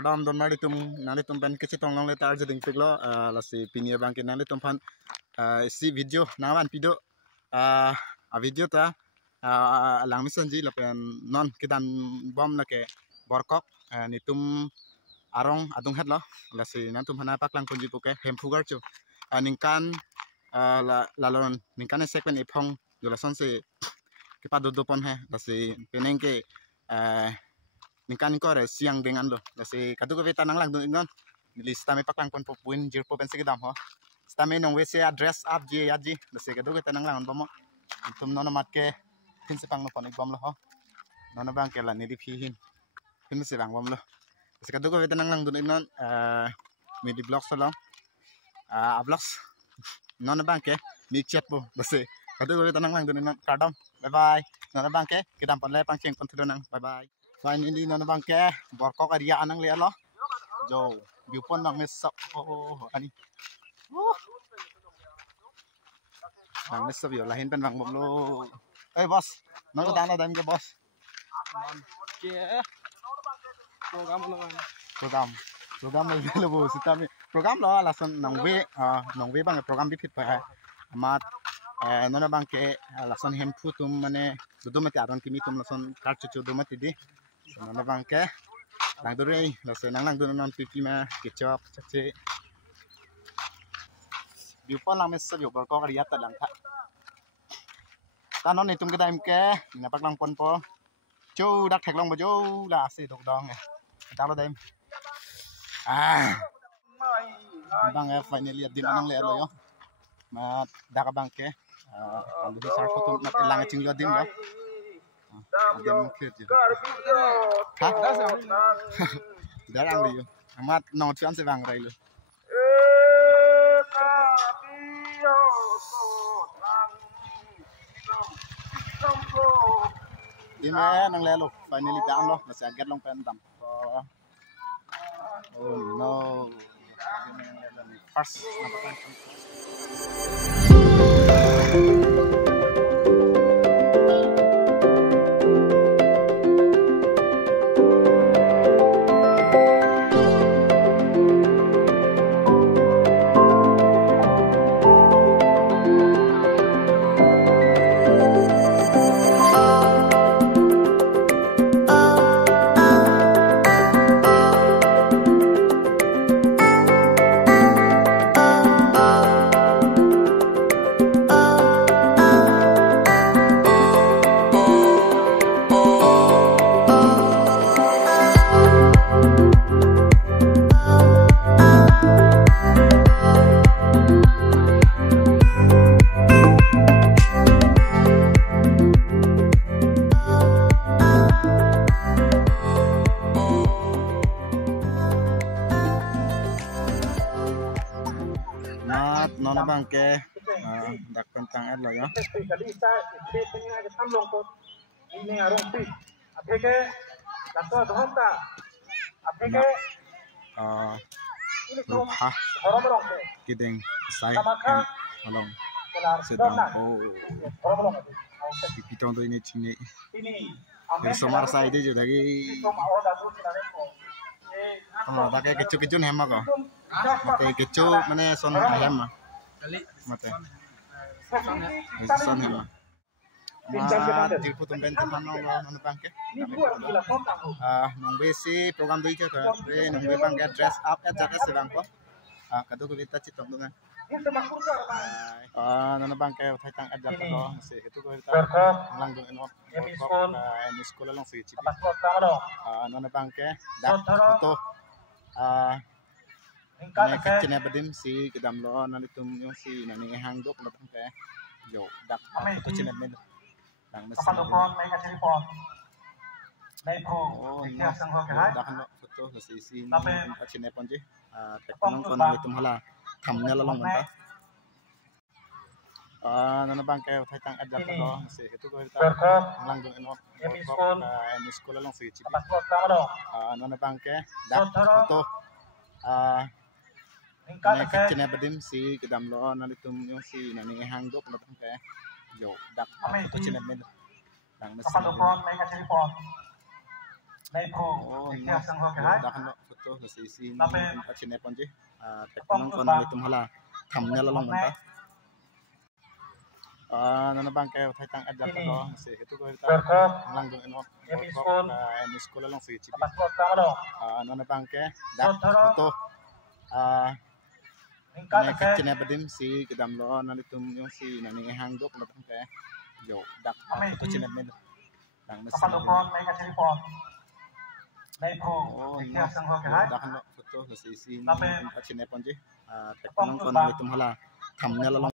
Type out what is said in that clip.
kadam don nali tum ban kici tong long le tar jading piglo la si pinia bang ke nali tum pan si video nawan pido a video ta lang misanji la pen non kidan bom la ke borkok ni tum arong adung het lo la si nan tum hana pak lang kunji puke hem fugar chu ningkan lalon ningkan sekwen ipong yo la son se kipa do pon he la si peneng ke ningkan ko re siang dengan lo la si kadu ko veta nang lang dun non lista me pak lang kon puin jir po ben sigidam ho stame nong we se address up ji ya ji la si kadu ko tanang lang bomo tum non mat ke tin se pang no pon bom lo ho non bang ke la ni di phi hin tin se bang bom lo si kadu ko veta nang lang dun non me di blog salong blogs non bang ke ni chat bo la si kadu ko veta nang lang dun non kadam bye bye non bang ke kidam pon le pang cheng pon thu nang bye bye finally non bang ke borkok area anang le lo jo view pon nang mesap ani nang mesap yo lahin pen bang bom lo hey bos non ko dana dam ke bos ke program lo bo sitami program lo lason nang we bang program bi fit pa amat non bang ke lason hem fu tum mane dudumati aron kimi tum lason kar chu dudumati di non bang ke lang dure lason nang dun non pipi ma kechop chache view pon lang mes yo borkok area ta lang tha ta non ni tum ke daim ke na pak lang pon po chu dak thek long bo jo la se dok dong ta lo daim bang finally din anang le lo yo ma dak bang ke kalau di sar foto mat lang ching lo din lo dia mungkin je hah darang dia amat nong chuan se bang rai lo Ime nang lelo finally down lo masih agak long pen dam oh no first nampak nona bang ke dak pentang ad lo yo kideng sai along sedang pitong do ini chini ini somar sai de jo dagi take kecu-kecun hema ko mate kecu mane son hema mate son hema di putum benten manong non bangke nong besi program doi ke nong be bang dress up at that se bang ko kadu ko vita chitom dunga non bangke thai tang at that ko se itu ko vita lang dung enot ni sekolah lang se chibi non bangke dak foto ne kecine badim si kedam lo nali tum yung si nani hang dok na tangke yo dak foto chinet men dang mes oh dak no foto si si kecine pon je teknong ko nali tum hala thamnya la long menta non bangke thai tang adap ko si itu ko lang dung enot ni sekolah lang se chibi non bangke dak foto ne kecine badim si kedam lo nali tum yung si nani hang dok na tangke yo dak foto chinet men dang mes Oh, no. Dah kan foto la si si tempat sini pun je. Teknong kon na itum hala. Thumbnail long banta. Nana bang kay tang adla ko si itu ko ta lang dong eno ko ni sekolah lang si chibi. Nana bang kay dak foto ne kecine badim si kedam lo nali tum yung si nani hang dok na bang kay yo dak foto cine med dang mesin. Oh, no. Dah kan foto la si si tempat sini pun je. Teknong kon na itum hala. Thumbnail long